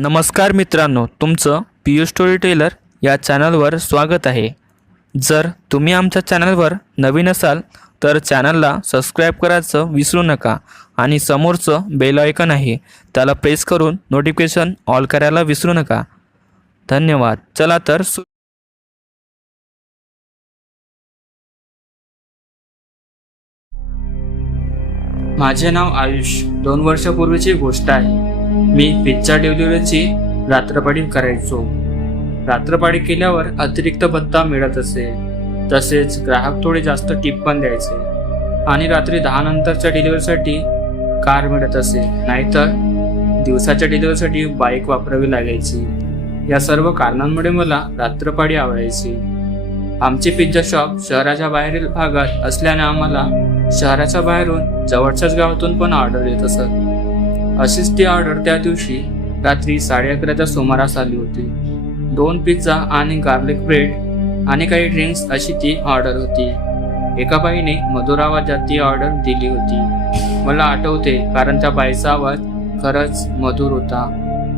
नमस्कार मित्रांनो तुमचं पी यू स्टोरी टेलर या चॅनलवर स्वागत आहे. जर तुम्ही आमच्या चॅनलवर नवीन असाल तर चॅनलला सबस्क्राईब करायचं विसरू नका आणि समोरचं बेल आयकन आहे त्याला प्रेस करून नोटिफिकेशन ऑल करायला विसरू नका. धन्यवाद. चला तर सु माझे नाव आयुष. दोन वर्षापूर्वीची गोष्ट आहे. मी पिझ्झा डिलिव्हरीची रात्रपाडी करायचो. रात्रपाडी केल्यावर अतिरिक्त भत्ता मिळत असे. तसेच ग्राहक थोडे जास्त टिप पण द्यायचे. आणि रात्री दहा नंतरच्या डिलिव्हरीसाठी कार मिळत असे. नाहीतर दिवसाच्या डिलिव्हरीसाठी बाईक वापरावी लागायची. या सर्व कारणांमुळे मला रात्रपाडी आवडायची. आमचे पिझ्झा शॉप शहराच्या बाहेरील भागात असल्याने आम्हाला शहराच्या बाहेरून जवळच्याच गावातून पण ऑर्डर येत असत. अशीच ती ऑर्डर त्या दिवशी रात्री साडे अकराच्या सुमारास आली होती. दोन पिझ्झा आणि गार्लिक ब्रेड आणि काही ड्रिंक्स अशी ती ऑर्डर होती. एका बाईने मधुर आवाजात ती ऑर्डर दिली होती. मला आठवते कारण त्या बाईचा आवाज खरंच मधुर होता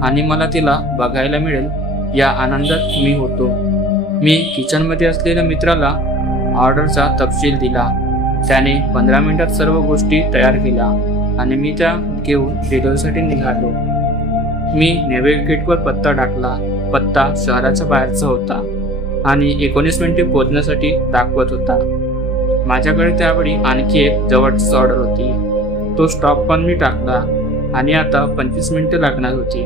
आणि मला तिला बघायला मिळेल या आनंदात मी होतो. मी किचनमध्ये असलेल्या मित्राला ऑर्डरचा तपशील दिला. त्याने पंधरा मिनिटात सर्व गोष्टी तयार केल्या. आणि मी त्या घेऊन डिलिव्हरीसाठी निघालो. मी नेव्हिगेटवर पत्ता टाकला. पत्ता शहराच्या बाहेरचा होता आणि एकोणीस मिनिटे पोहोचण्यासाठी दाखवत होता. माझ्याकडे त्यावेळी आणखी एक जवळची ऑर्डर होती. तो स्टॉप पण मी टाकला आणि आता पंचवीस मिनिटे लागणार होती.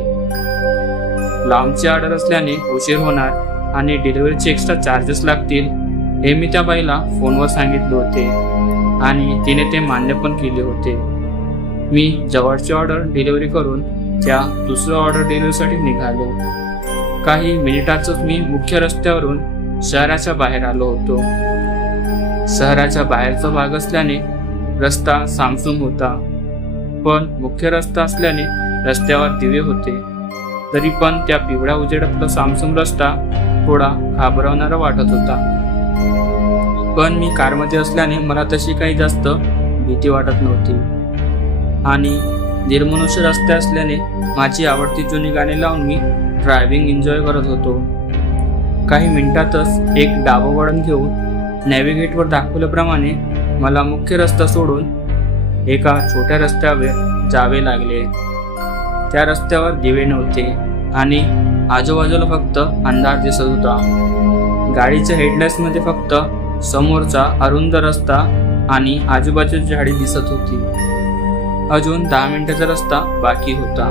लांबची ऑर्डर असल्याने उशीर होणार आणि डिलिव्हरीचे एक्स्ट्रा चार्जेस लागतील हे मी त्या बाईला फोनवर सांगितले होते आणि तिने ते मान्य पण केले होते. मी जवळची ऑर्डर डिलिव्हरी करून त्या दुसऱ्या ऑर्डर डिलिव्हरीसाठी निघालो. काही मिनिटातच मी मुख्य रस्त्यावरून शहराच्या बाहेर आलो होतो. शहराच्या बाहेरचा भाग असल्याने रस्ता सामसूम होता. पण मुख्य रस्ता असल्याने रस्त्यावर दिवे होते. तरी पण त्या पिवळ्या उजेडातला सामसूम रस्ता थोडा घाबरवणारा वाटत होता. पण मी कारमध्ये असल्याने मला तशी काही जास्त भीती वाटत नव्हती. आणि निर्मनुष्य रस्ते असल्याने माझी आवडती जुनी गाणी लावून मी ड्रायव्हिंग एन्जॉय करत होतो. काही मिनिटातच एक डावं वळण घेऊन नॅव्हिगेटवर दाखवल्याप्रमाणे मला मुख्य रस्ता सोडून एका छोट्या रस्त्यावर जावे लागले. त्या रस्त्यावर दिवे नव्हते आणि आजूबाजूला फक्त अंधार दिसत होता. गाडीच्या हेडलाईट्समध्ये फक्त समोरचा अरुंद रस्ता आणि आजूबाजूची झाडी दिसत होती. अजून दहा मिनिटाचा रस्ता बाकी होता.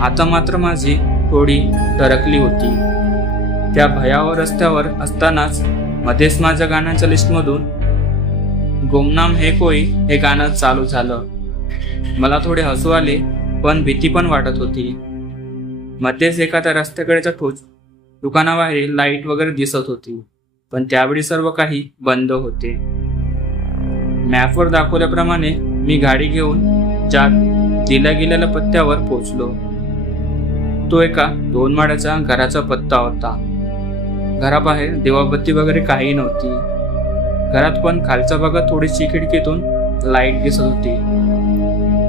आता मात्र माझी थोडी टरकली होती. त्या भयावह रस्त्यावर असतानाच मध्येच माझ्या गाण्याच्या लिस्टमधून गुमनाम हे कोई हे गाणं चालू झालं. मला थोडे हसू आले पण भीती पण वाटत होती. मध्येच एखाद्या रस्त्याकडेच्या ठोच दुकानाबाहेर लाइट वगैरे दिसत होती पण त्यावेळी सर्व काही बंद होते. मॅपवर दाखवल्याप्रमाणे मी गाडी घेऊन ज्या दिल्या गेलेल्या पत्त्यावर पोचलो तो एका दोन माड्याचा घराचा पत्ता होता. घराबाहेर दिवाबत्ती वगैरे काही नव्हती. घरात पण खालच्या भागात थोडीशी खिडकीतून लाइट दिसत होती.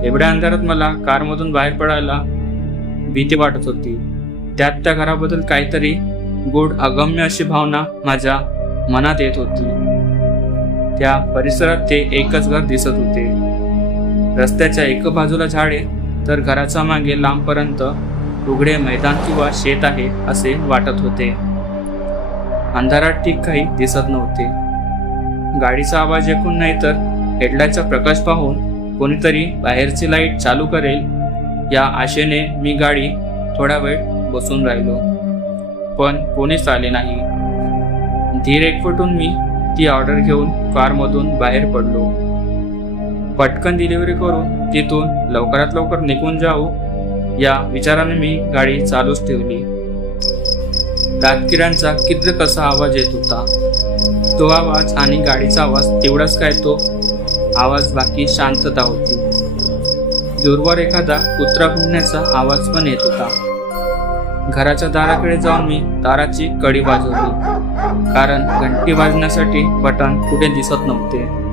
एवढ्या अंधारात मला कारमधून बाहेर पडायला भीती वाटत होती. त्यात त्या घराबद्दल काहीतरी गोड अगम्य अशी भावना माझ्या मनात येत होती. त्या परिसरात ते एकच घर दिसत होते. रस्त्याच्या एका बाजूला झाडे तर घराच्या मागे लांबपर्यंत उघडे मैदान किंवा शेत आहे असे वाटत होते. अंधारात ठीक काही दिसत नव्हते. गाडीचा आवाज ऐकून नाही तर हेडलाईटचा प्रकाश पाहून कोणीतरी बाहेरची लाइट चालू करेल या आशेने मी गाडी थोडा वेळ बसून राहिलो. पण कोणीच आले नाही. धीर एकवटून मी ती ऑर्डर घेऊन कारमधून बाहेर पडलो. पटकन डिलिव्हरी करून तिथून लवकरात लवकर निघून जाऊ या विचाराने मी गाडी चालूच ठेवली. रातकिरांचा किद्र कसा आवाज येत होता? तो आवाज आणि गाडीचा आवाज तेवढाच काय तो? आवाज बाकी शांतता होती. दूरवर एखादा कुत्रा भुंकण्याचा आवाज पण येत होता. घराच्या दाराकडे जाऊन मी दाराची कडी वाजवली. कारण घंटी वाजण्यासाठी बटन कुठे दिसत नव्हते.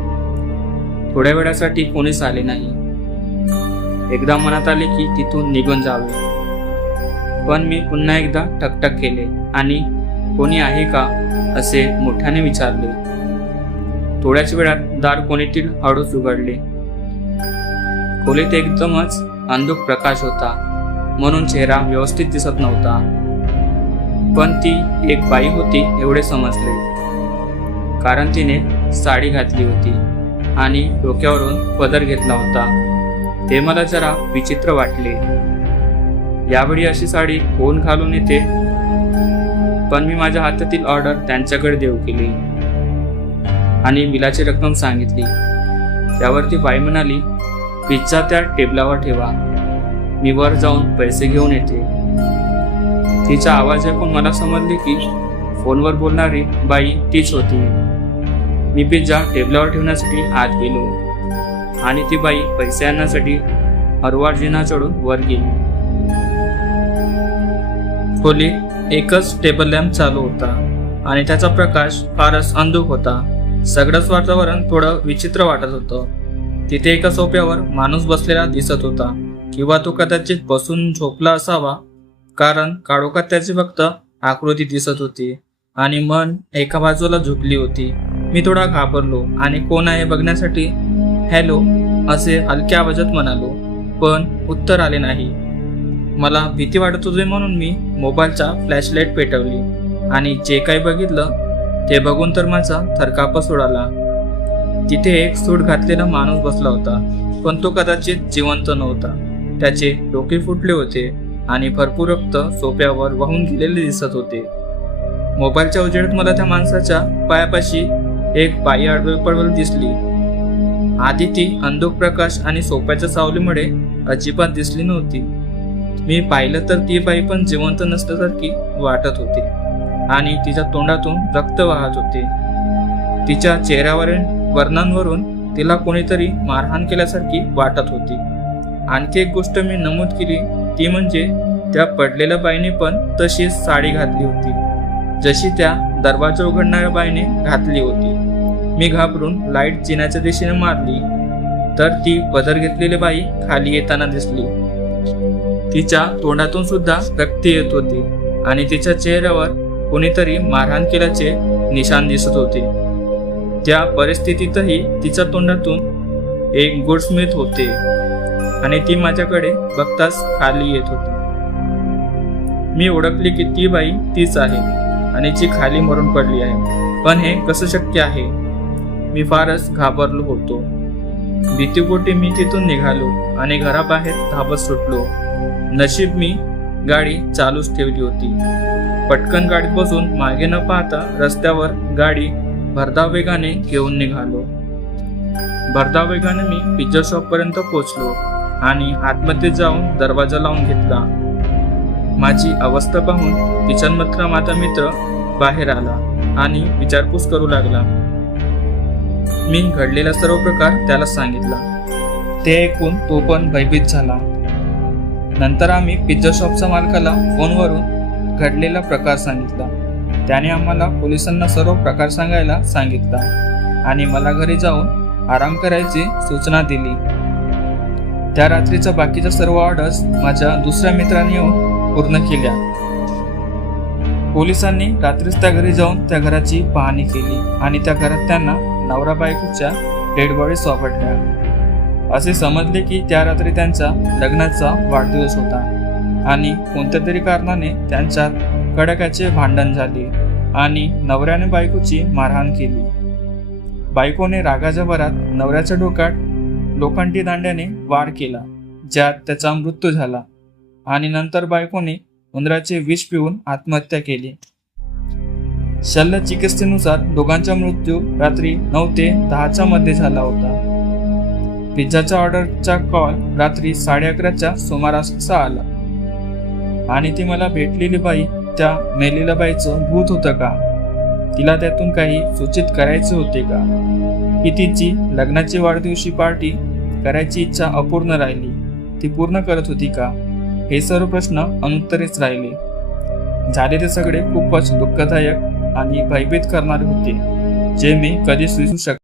थोड्या वेळासाठी कोणीच आले नाही. एकदा मनात आले की तिथून निघून जावे. पण मी पुन्हा एकदा टकटक केले आणि कोणी आहे का असे मोठ्याने विचारले. थोड्याच वेळात दार कोणीतील हळूच उघडले. खोलीत एकदमच अंधुक प्रकाश होता. म्हणून चेहरा व्यवस्थित दिसत नव्हता. पण ती एक बाई होती एवढे समजले. कारण तिने साडी घातली होती. आणि डोक्यावरून पदर घेतला होता. ते मला जरा विचित्र वाटले. यावेळी अशी साडी कोण घालून येते पण मी माझ्या हातातील ऑर्डर त्यांच्याकडे देऊ केली. आणि बिलाची रक्कम सांगितली. त्यावरती बाई म्हणाली पिझ्झा त्या टेबलावर ठेवा. मी वर जाऊन पैसे घेऊन येते. तिचा आवाज ऐकून मला समजले की फोनवर बोलणारी बाई तीच होती. मी पिझ्झा टेबलावर ठेवण्यासाठी आत गेलो आणि ती बाई पैसे आणण्यासाठी हरवार जिना चढून वर गेली. खोली एकच टेबल लॅम्प चालू होता आणि त्याचा प्रकाश फारच अंधुक होता. सगळंच वातावरण थोडं विचित्र वाटत होतं. तिथे एका सोप्यावर माणूस बसलेला दिसत होता किंवा तो कदाचित बसून झोपला असावा कारण काळोखात त्याची फक्त आकृती दिसत होती आणि मन एका बाजूला झुकली होती. मी थोडा घाबरलो आणि कोण आहे बघण्यासाठी हॅलो असे हलक्या आवाजात म्हणालो पण उत्तर आले नाही. मला भीती वाटत होती म्हणून मी मोबाईलचा फ्लॅशलाईट पेटवली आणि जे काही बघितलं ते बघून तर माझा थरकापच उडाला. तिथे एक सूट घातलेला माणूस बसला होता पण तो कदाचित जिवंत नव्हता. त्याचे डोके फुटले होते आणि भरपूर रक्त सोप्यावर वाहून गेलेले दिसत होते. मोबाईलच्या उजेडात मला त्या माणसाच्या पायापाशी एक बाई आडवे पडवल दिसली. आधी ती अंधुक प्रकाश आणि सोप्याच्या सावलीमुळे अजिबात दिसली नव्हती. मी पाहिलं तर ती बाई पण जिवंत नसल्यासारखी वाटत होती आणि तिच्या तोंडातून रक्त वाहत होते. तिच्या चेहऱ्यावरील वर्णांवरून तिला कोणीतरी मारहाण केल्यासारखी वाटत होती. आणखी एक गोष्ट मी नमूद केली ती म्हणजे त्या पडलेल्या बाईने पण तशीच साडी घातली होती. जशी त्या दरवाजा उघडणाऱ्या बाईने घातली होती. मी घाबरून लाइट जिन्याच्या दिशेने मारली तर ती पदर घेतलेली बाई खाली येताना दिसली. तिच्या तोंडातून सुद्धा रक्त येत होती आणि तिच्या चेहऱ्यावर कोणीतरी मारहाण केल्याचे निशाण दिसत होते. त्या परिस्थितीतही तिच्या तोंडातून एक गुडस्मित होते आणि ती माझ्याकडे बघताच खाली येत होती. मी ओळखली की ती बाई तीच आहे. आणि जी खाली मरून पडली आहे. पण हे कसं शक्य आहे? मी फारच घाबरलो होतो. भीतीपोटी मी तिथून निघालो आणि घराबाहेर धाबत सुटलो. नशीब मी गाडी चालूच ठेवली होती. पटकन गाडीत बसून मागे न पाहता रस्त्यावर गाडी भरधाव वेगाने घेऊन निघालो. भरधाव वेगाने मी पिझ्झा शॉप पर्यंत पोहोचलो आणि आतमध्ये जाऊन दरवाजा लावून घेतला. माझी अवस्था पाहून किचनमधला माझा मित्र बाहेर आला आणि विचारपूस करू लागला. मी घडलेला सर्व प्रकार त्याला सांगितला. ते ऐकून तो पण भयभीत झाला. नंतर आम्ही पिझ्झा शॉपच्या मालकाला फोनवरून घडलेला प्रकार सांगितला. त्याने आम्हाला पोलिसांना सर्व प्रकार सांगायला सांगितला आणि मला घरी जाऊन आराम करायची सूचना दिली. त्या रात्रीच्या बाकीच्या सर्व ऑर्डर्स माझ्या दुसऱ्या मित्राने येऊन पूर्ण केल्या. पोलिसांनी रात्रीच त्या घरी जाऊन त्या घराची पाहणी केली आणि त्या घरात त्यांना नवरा बायकोच्या डेडबॉडी सापडल्या. असे समजले की त्या रात्री त्यांचा लग्नाचा वाढदिवस होता आणि कोणत्या तरी कारणाने त्यांच्यात कडकाचे भांडण झाले आणि नवऱ्याने बायकोची मारहाण केली. बायकोने रागाच्या भरात नवऱ्याच्या डोक्यात लोखंडी दांड्याने वार केला ज्यात त्याचा मृत्यू झाला आणि नंतर बायकोने उंदराचे विष पिऊन आत्महत्या केली. शल्य चिकित्सेनुसार दोघांचा मृत्यू रात्री नऊ ते दहाच्या मध्ये झाला होता. पिझ्झाच्या ऑर्डरचा कॉल रात्री साडे अकराच्या सुमारास आला. आणि ती मला भेटलेली बाई त्या मेलेल्या बाईचं भूत होतं का? तिला त्यातून काही सूचित करायचे होते का? की तिची लग्नाची वाढदिवशी पार्टी करायची इच्छा अपूर्ण राहिली. ती पूर्ण करत होती का? हे सर्व प्रश्न अनुत्तरेच राहिले. झाले ते सगळे खूपच दुःखदायक आणि भयभीत करणारे होते जे मी कधीच विसरू शक